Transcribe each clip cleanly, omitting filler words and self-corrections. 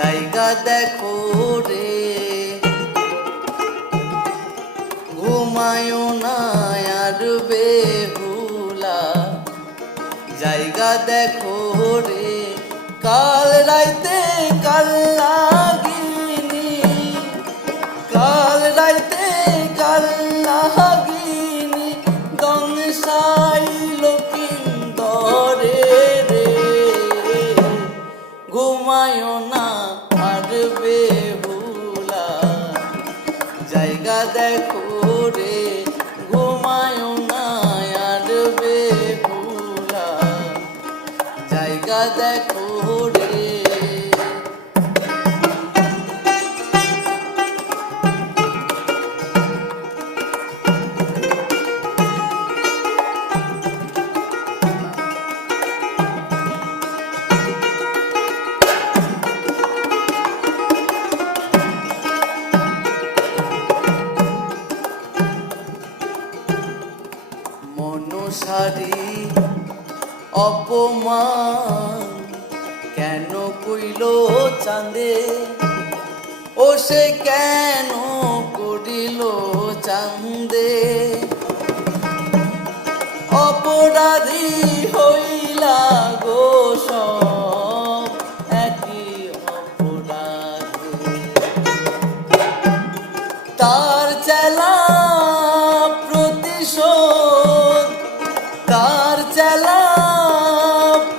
জায়গা দেখো রে, ঘুমায় না আর বেহুলা। জায়গা দেখো রে, কাল রাইতে কাল লাগিনি, কাল রাইতে কাল লাগিনি, দংশাই লকিন্দরে রে। ঘুমায় না আর বেহুলা, জায়গা দেখো রে, ঘুমায় না আর বেহুলা। জায়গা দেখো রে। মনসারি অপমান কেন কইল চাঁদে, ও সে কেন করিল চাঁদে। অপরাধী হইলা গো সব একই অপরাধে। তার চেলা প্রতিশোধ, তার চেলা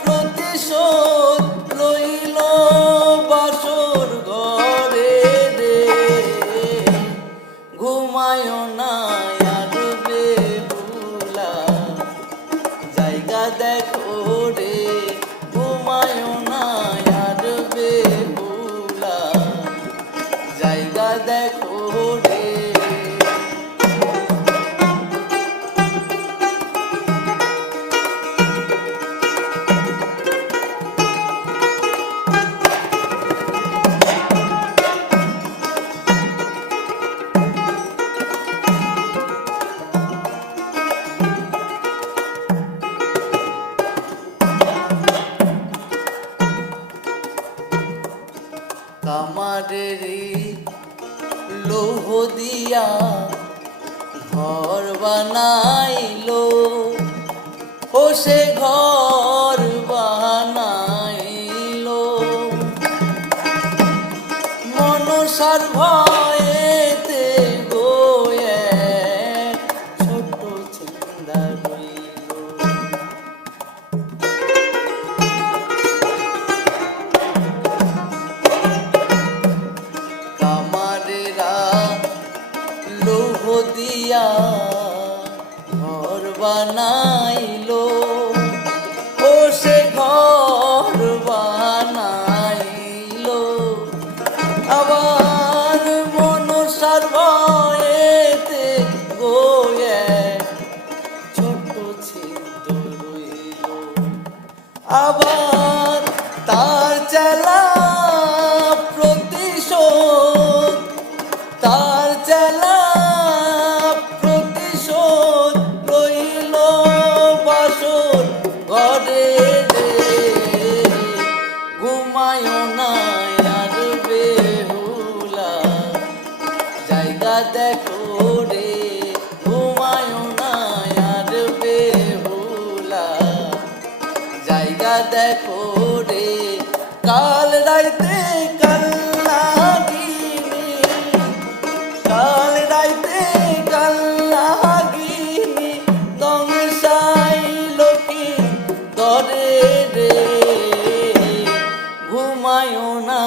প্রতিশোধ লইল বাসর ঘরে রে। ঘুমায় না আর বেহুলা, জায়গা দেখো রে। ঘুমায় না আর বেহুলা, জায়গা দেখো রে। কামারেরি লৌহ দিয়া ঘর বানাইলো, ও সে ঘর বানাইলো। মনসার ভয়েতে গো এক ছোট চিন্তা রইল। কামারেরা লৌহ দিয়া ঘর বানাইলো, ও সে ঘর বানাইলো। আবার মনসার ভয়েতে গো এক ছোট ছিদ্র রইল। আবার তার চেলা প্রতিশোধ, তার চেলা প্রতিশোধ লইল বাসর ঘরে রে। ঘুমায় না আর বেহুলা, জায়গা দেখো রে। ঘুমায় না আর বেহুলা, জায়গা দেখো রে। কাল রাইতে কাল লাগিনি, কাল রাইতে কাল লাগিনি, দংশাই লকিন্দরে রে। ঘুমায় না